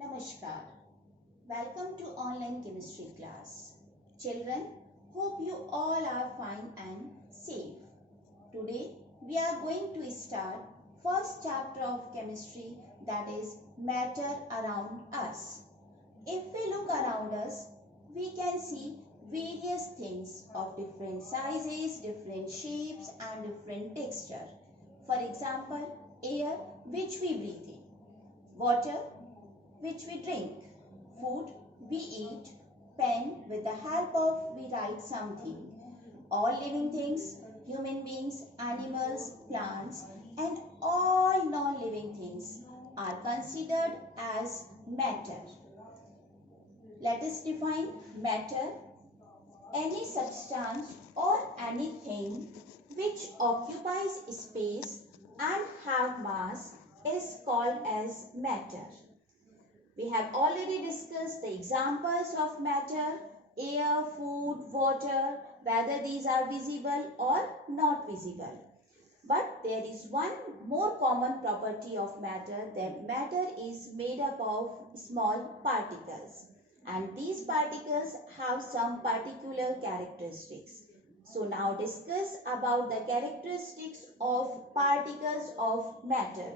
Namaskar. Welcome to online chemistry class. Children, hope you all are fine and safe. Today we are going to start first chapter of chemistry, that is matter around us. If we look around us, we can see various things of different sizes, different shapes and different texture. For example, air which we breathe in, water which we drink, food we eat, pen with the help of we write something. All living things, human beings, animals, plants and all non-living things are considered as matter. Let us define matter. Any substance or anything which occupies space and have mass is called as matter. We have already discussed the examples of matter, air, food, water, whether these are visible or not visible. But there is one more common property of matter, that matter is made up of small particles. And these particles have some particular characteristics. So now discuss about the characteristics of particles of matter.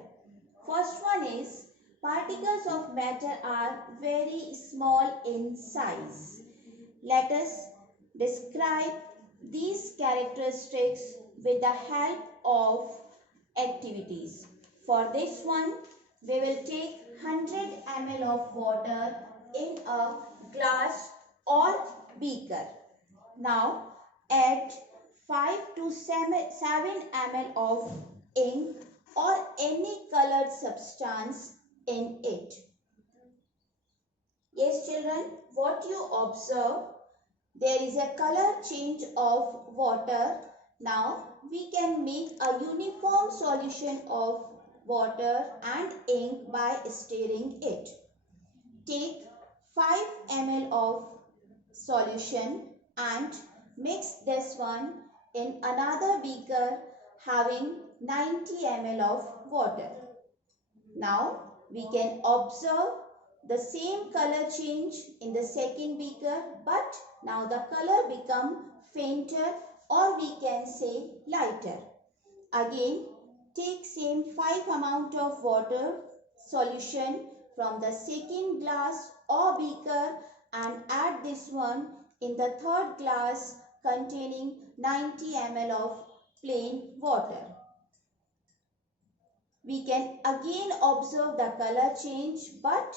First one is, particles of matter are very small in size. Let us describe these characteristics with the help of activities. For this one, we will take 100 ml of water in a glass or beaker. Now add 5 to 7 ml of ink or any colored substance in it. Yes children, what you observe, there is a color change of water. Now we can make a uniform solution of water and ink by stirring it. Take 5 ml of solution and mix this one in another beaker having 90 ml of water. Now we can observe the same color change in the second beaker, but now the color become fainter or we can say lighter. Again take same 5 amount of water solution from the second glass or beaker and add this one in the third glass containing 90 ml of plain water. We can again observe the color change, but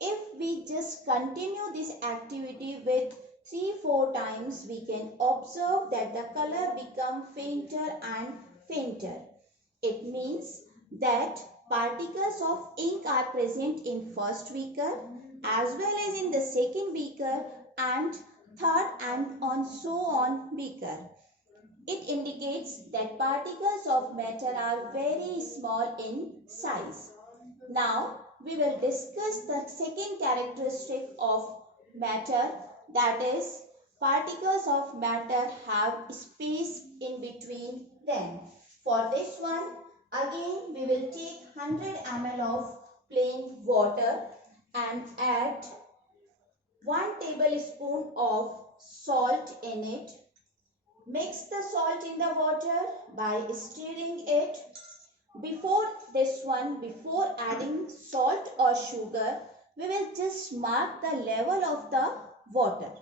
if we just continue this activity with 3-4 times, we can observe that the color become fainter and fainter. It means that particles of ink are present in first beaker as well as in the second beaker and third and on so on beaker. It indicates that particles of matter are very small in size. Now we will discuss the second characteristic of matter, that is particles of matter have space in between them. For this one, again we will take 100 ml of plain water and add 1 tablespoon of salt in it. Mix the salt in the water by stirring it. Before adding salt or sugar, we will just mark the level of the water.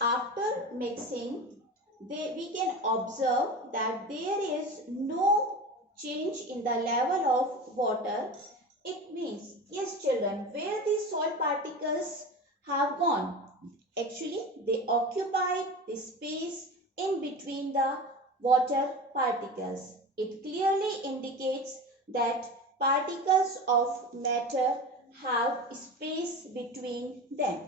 After mixing, we can observe that there is no change in the level of water. It means, yes children, where these salt particles have gone? Actually, they occupied the space in between the water particles. It clearly indicates that particles of matter have space between them.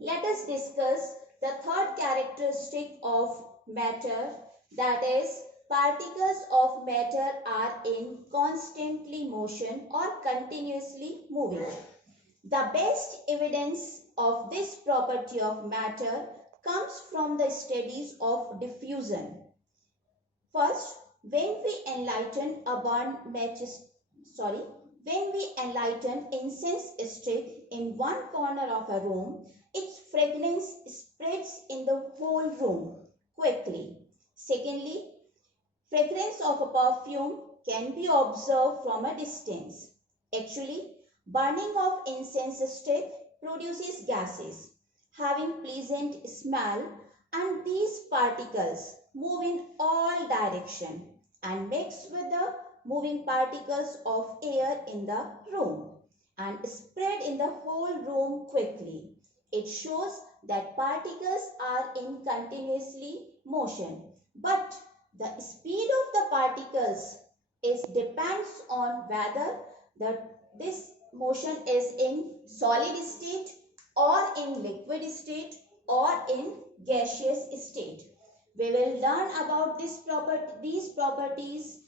Let us discuss the third characteristic of matter, that is particles of matter are in constantly motion or continuously moving. The best evidence of this property of matter comes from the studies of diffusion. First, when we enlighten a burnt matches, When we enlighten incense stick in one corner of a room, its fragrance spreads in the whole room quickly. Secondly, fragrance of a perfume can be observed from a distance. Actually, burning of incense stick produces gases having pleasant smell, and these particles move in all directions and mix with the moving particles of air in the room and spread in the whole room quickly. It shows that particles are in continuously motion, but the speed of the particles depends on whether this motion is in solid state or in liquid state or in gaseous state. We will learn about these properties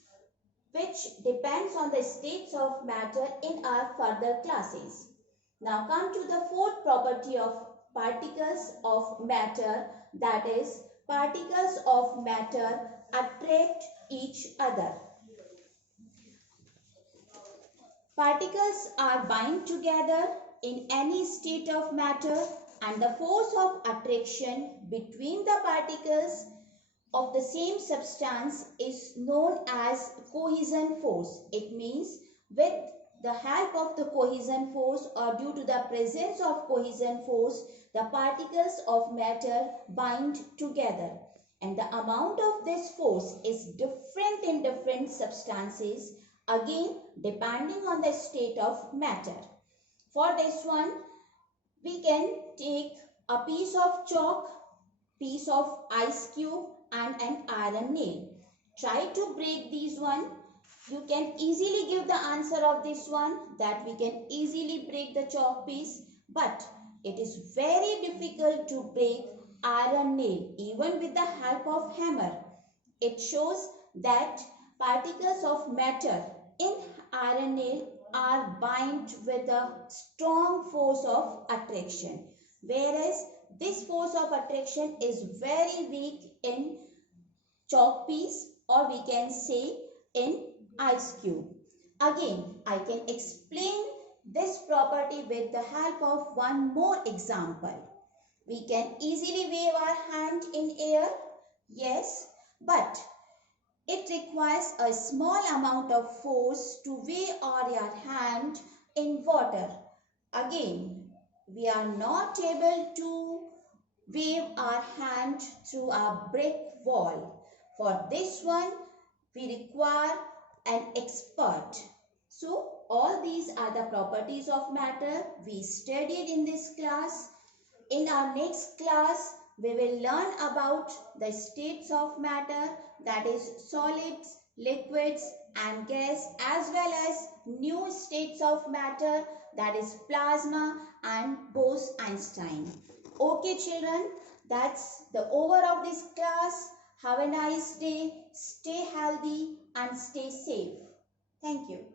which depends on the states of matter in our further classes. Now come to the fourth property of particles of matter, that is particles of matter attract each other. Particles are bind together in any state of matter, and the force of attraction between the particles of the same substance is known as cohesion force. It means with the help of the cohesion force or due to the presence of cohesion force, the particles of matter bind together. And the amount of this force is different in different substances, again depending on the state of matter. For this one, we can take a piece of chalk, piece of ice cube and an iron nail. Try to break these one. You can easily give the answer of this one, that we can easily break the chalk piece, but it is very difficult to break iron nail even with the help of hammer. It shows that particles of matter in iron nail are bind with a strong force of attraction, whereas this force of attraction is very weak in chalk piece, or we can say in ice cube. Again, I can explain this property with the help of one more example. We can easily wave our hand in air, yes, but it requires a small amount of force to wave your hand in water. Again, we are not able to wave our hand through a brick wall. For this one, we require an expert. So, all these are the properties of matter we studied in this class. In our next class, we will learn about the states of matter, that is solids, liquids and gas, as well as new states of matter, that is plasma and Bose-Einstein. Okay children, that's the over of this class. Have a nice day, stay healthy and stay safe. Thank you.